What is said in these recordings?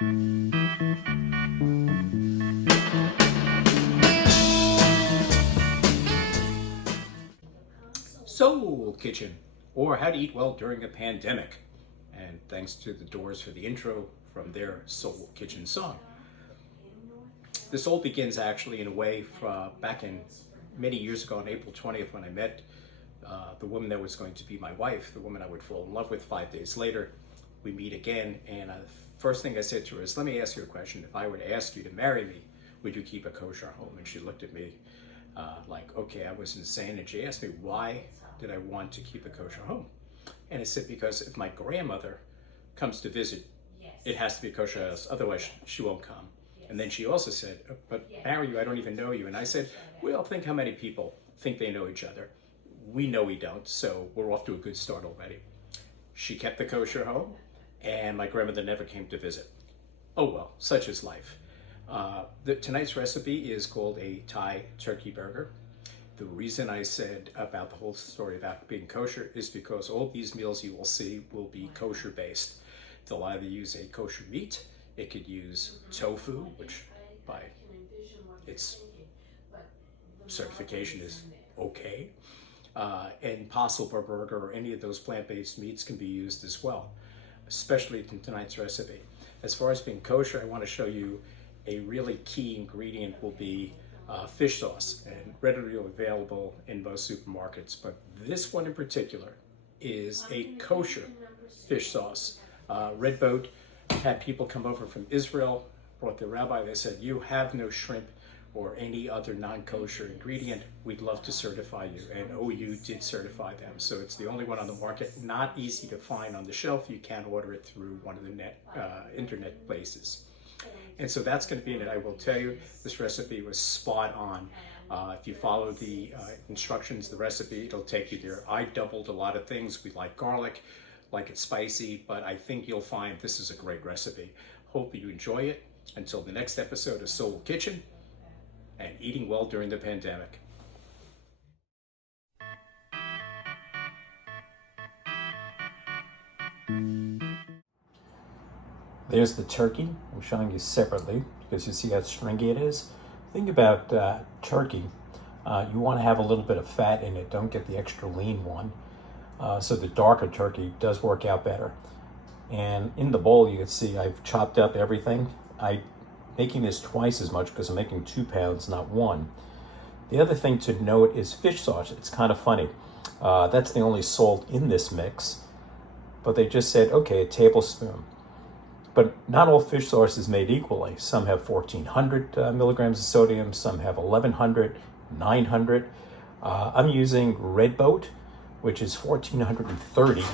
Soul Kitchen, or How to Eat Well During a Pandemic. And thanks to the Doors for the intro from their Soul Kitchen song. This all begins actually in a way from back in many years ago on April 20th when I met the woman that was going to be my wife, the woman I would fall in love with 5 days later. We meet again, and the first thing I said to her is, let me ask you a question. If I were to ask you to marry me, would you keep a kosher home? And she looked at me like, okay, I was insane. And she asked me, why did I want to keep a kosher home? And I said, because if my grandmother comes to visit, it has to be a kosher house, otherwise she won't come. And then she also said, but marry you, I don't even know you. And I said, well, think how many people think they know each other. We know we don't, so we're off to a good start already. She kept the kosher home, and my grandmother never came to visit. Oh well, such is life. Tonight's recipe is called a Thai turkey burger. The reason I said about the whole story about being kosher is because all these meals you will see will be kosher based. They'll either use a kosher meat, it could use tofu, which by its certification is okay, and Impossible burger or any of those plant-based meats can be used as well, especially in tonight's recipe. As far as being kosher, I want to show you a really key ingredient will be fish sauce, and readily available in most supermarkets. But this one in particular is a kosher fish sauce. Red Boat had people come over from Israel, brought their rabbi, they said, you have no shrimp or any other non-kosher ingredient, we'd love to certify you. And OU did certify them. So it's the only one on the market, not easy to find on the shelf. You can order it through one of the internet places. And so that's going to be in it. I will tell you, this recipe was spot on. If you follow the instructions, the recipe, it'll take you there. I doubled a lot of things. We like garlic, like it spicy, but I think you'll find this is a great recipe. Hope you enjoy it. Until the next episode of Soul Kitchen and Eating Well During the Pandemic. There's the turkey. I'm showing you separately because you see how stringy it is. Think about turkey. You want to have a little bit of fat in it. Don't get the extra lean one. So the darker turkey does work out better. And in the bowl, you can see I've chopped up everything. I'm making this twice as much because I'm making 2 pounds, not 1. The other thing to note is fish sauce. It's kind of funny. That's the only salt in this mix. But they just said, okay, a tablespoon. But not all fish sauce is made equally. Some have 1,400 milligrams of sodium, some have 1,100, 900. I'm using Red Boat, which is 1,430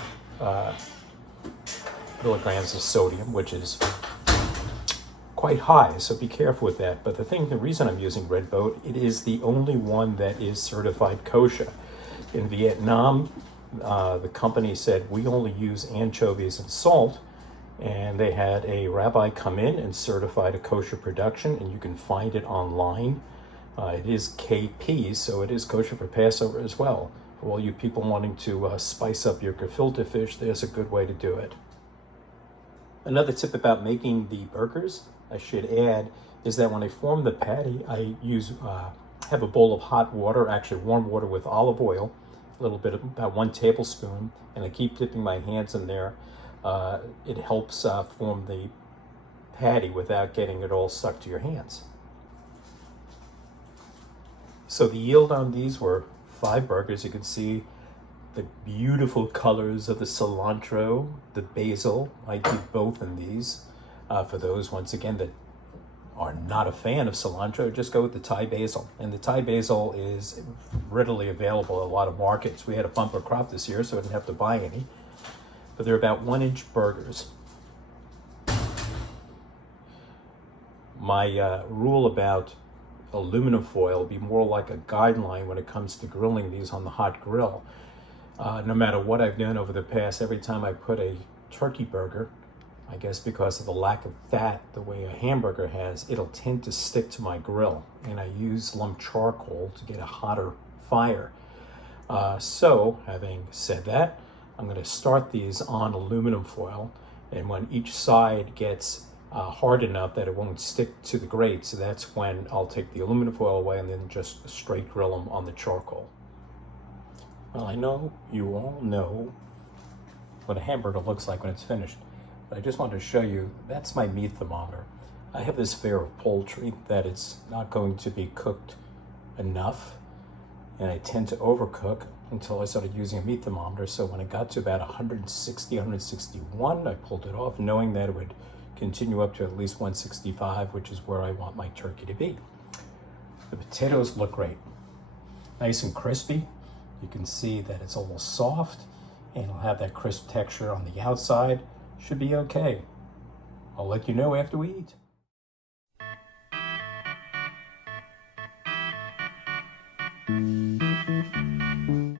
milligrams of sodium, which is quite high, so be careful with that. But the reason I'm using Red Boat, it is the only one that is certified kosher. In Vietnam, the company said we only use anchovies and salt, and they had a rabbi come in and certified a kosher production, and you can find it online. It is KP, so it is kosher for Passover as well. For all you people wanting to spice up your gefilte fish, there's a good way to do it. Another tip about making the burgers, I should add, is that when I form the patty, I have a bowl of hot water, actually warm water with olive oil, a little bit, about 1 tablespoon, and I keep dipping my hands in there. It helps form the patty without getting it all stuck to your hands. So the yield on these were 5 burgers. You can see the beautiful colors of the cilantro, the basil. I do both in these. For those, once again, that are not a fan of cilantro, just go with the Thai basil. And the Thai basil is readily available at a lot of markets. We had a bumper crop this year, so I didn't have to buy any. But they're about 1-inch burgers. My rule about aluminum foil will be more like a guideline when it comes to grilling these on the hot grill. No matter what I've done over the past, every time I put a turkey burger, I guess because of the lack of fat, the way a hamburger has, it'll tend to stick to my grill. And I use lump charcoal to get a hotter fire. So, having said that, I'm going to start these on aluminum foil. And when each side gets hard enough that it won't stick to the grate. So that's when I'll take the aluminum foil away and then just straight grill them on the charcoal. Well, I know you all know what a hamburger looks like when it's finished, but I just wanted to show you, that's my meat thermometer. I have this fear of poultry that it's not going to be cooked enough, and I tend to overcook until I started using a meat thermometer. So when it got to about 160, 161, I pulled it off, knowing that it would continue up to at least 165, which is where I want my turkey to be. The potatoes look great, nice and crispy. You can see that it's almost soft, and it'll have that crisp texture on the outside. Should be okay. I'll let you know after we eat.